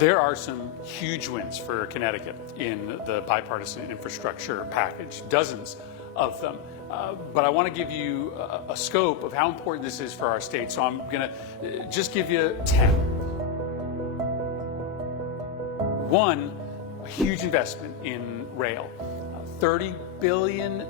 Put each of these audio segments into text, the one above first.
There are some huge wins for Connecticut in the bipartisan infrastructure package, dozens of them. But I want to give you a scope of how important this is for our state. So I'm going to just give you 10. One, a huge investment in rail. $30 billion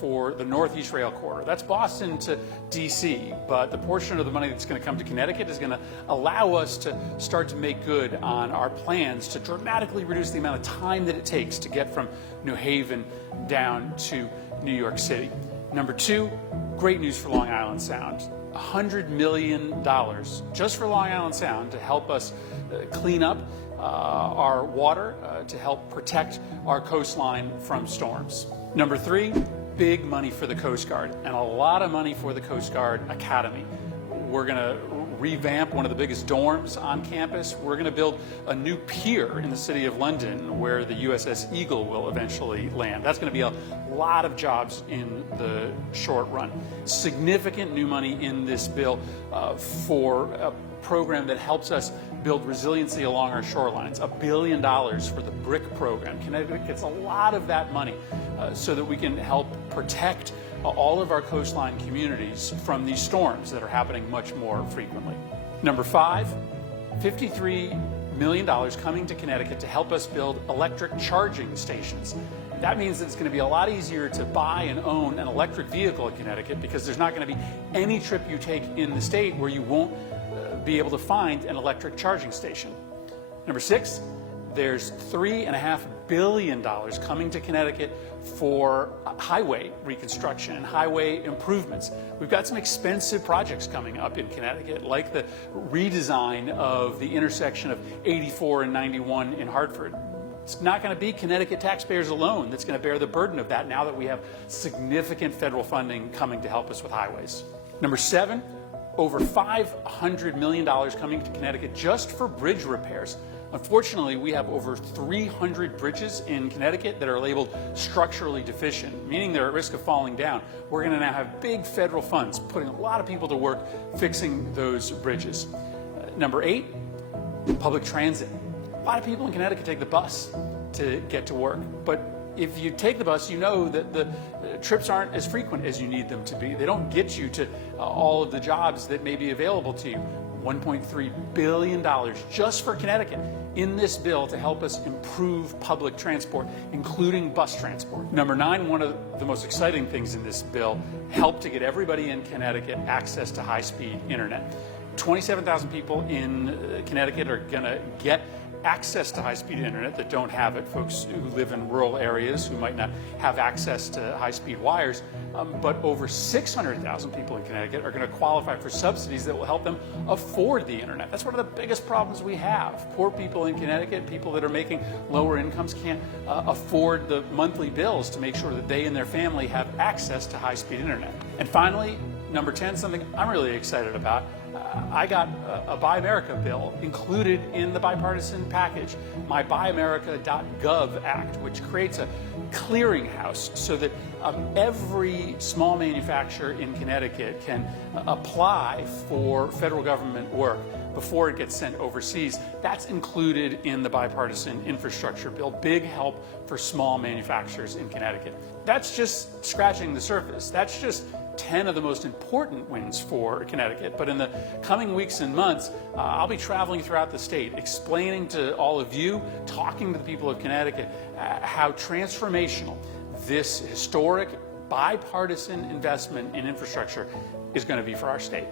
for the Northeast Rail Corridor. That's Boston to D.C., but the portion of the money that's going to come to Connecticut is going to allow us to start to make good on our plans to dramatically reduce the amount of time that it takes to get from New Haven down to New York City. Number two, great news for Long Island Sound. $100 million just for Long Island Sound to help us clean up our water, to help protect our coastline from storms. Number three, big money for the Coast Guard and a lot of money for the Coast Guard Academy. We're going to revamp one of the biggest dorms on campus. We're going to build a new pier in the city of London where the USS Eagle will eventually land. That's going to be a lot of jobs in the short run. Significant new money in this bill for a program that helps us build resiliency along our shorelines. $1 billion for the BRIC program. Connecticut gets a lot of that money so that we can help protect all of our coastline communities from these storms that are happening much more frequently. Number five, $53 million coming to Connecticut to help us build electric charging stations. That means that it's going to be a lot easier to buy and own an electric vehicle in Connecticut because there's not going to be any trip you take in the state where you won't be able to find an electric charging station. Number six, there's $3.5 billion coming to Connecticut for highway reconstruction and highway improvements. We've got some expensive projects coming up in Connecticut, like the redesign of the intersection of 84 and 91 in Hartford. It's not going to be Connecticut taxpayers alone that's going to bear the burden of that now that we have significant federal funding coming to help us with highways. Number seven, over $500 million coming to Connecticut just for bridge repairs. Unfortunately, we have over 300 bridges in Connecticut that are labeled structurally deficient, meaning they're at risk of falling down. We're going to now have big federal funds putting a lot of people to work fixing those bridges. Number eight, public transit. A lot of people in Connecticut take the bus to get to work, but if you take the bus, you know that the trips aren't as frequent as you need them to be. They don't get you to all of the jobs that may be available to you. $1.3 billion just for Connecticut in this bill to help us improve public transport, including bus transport. Number nine, one of the most exciting things in this bill, help to get everybody in Connecticut access to high-speed internet. 27,000 people in Connecticut are going to get access to high-speed internet that don't have it, folks who live in rural areas who might not have access to high-speed wires, but over 600,000 people in Connecticut are going to qualify for subsidies that will help them afford the internet. That's one of the biggest problems we have. Poor people in Connecticut, people that are making lower incomes, can't afford the monthly bills to make sure that they and their family have access to high-speed internet. And finally, number 10, something I'm really excited about. I got a Buy America bill included in the bipartisan package, my BuyAmerica.gov Act, which creates a clearinghouse so that every small manufacturer in Connecticut can apply for federal government work before it gets sent overseas. That's included in the bipartisan infrastructure bill. Big help for small manufacturers in Connecticut. That's just scratching the surface. That's just 10 of the most important wins for Connecticut. But in the coming weeks and months, I'll be traveling throughout the state, explaining to all of you, talking to the people of Connecticut, how transformational this historic bipartisan investment in infrastructure is going to be for our state.